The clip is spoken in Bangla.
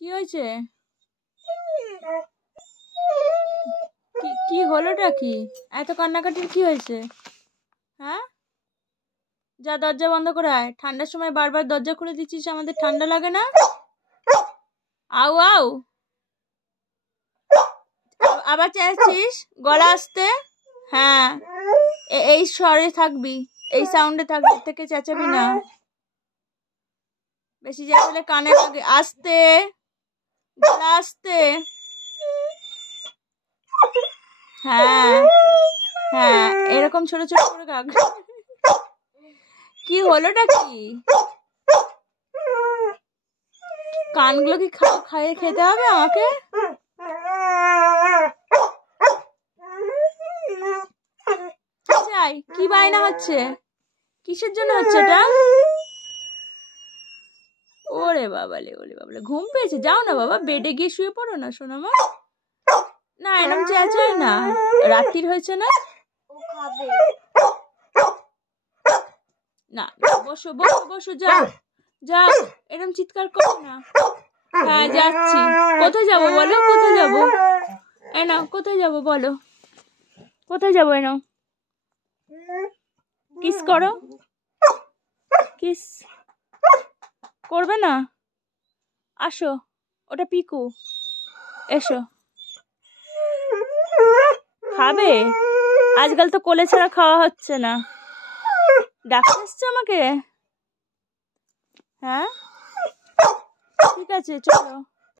কি হয়েছে? কি হলোটা কি? এত কান্নাকাটির কি হয়েছে? হ্যাঁ, যা দরজা বন্ধ করে আয়। ঠান্ডার সময় বারবার দরজা খুলে দিচ্ছিস, আমাদের ঠান্ডা লাগে না? আউ আউ, আবার চেয়েছিস? গলা আসতে? হ্যাঁ, এই স্বরে থাকবি, এই সাউন্ডে থাকবি, থেকে চেঁচাবি না। বেশি চেঁচালে কানে লাগে। আসতে, গলা আসতে। হ্যাঁ হ্যাঁ, এরকম ছোট ছোট করে কাক। কি হলোটা কি? কানগুলো কি খাইয়ে খেতে হবে আমাকে? চাই কি বায়না হচ্ছে? কিসের জন্য হচ্ছে এটা? ওরে বাবালে, ওরে বাবালে, ঘুম পেয়েছে? যাও না বাবা, বেডে গিয়ে শুয়ে পড়ো না সোনামা। না, এরকম চেঁচায় না, রাত্রির হয়েছে না। না, বসো বসো বসো, যাও যাও, এরকম চিৎকার করো না। হ্যাঁ যাচ্ছি। কোথায় যাবো বলো? কোথায় যাবো? এনো, কোথায় যাবো বলো? কোথায় যাবো? এনো, কিস করো। কিস করবে না? আসো, ওটা পিকু, এসো। খাবে? আজকাল তো কোলে ছাড়া খাওয়া হচ্ছে না। ডাকতে এসছো আমাকে? হ্যাঁ, ঠিক আছে, চলো।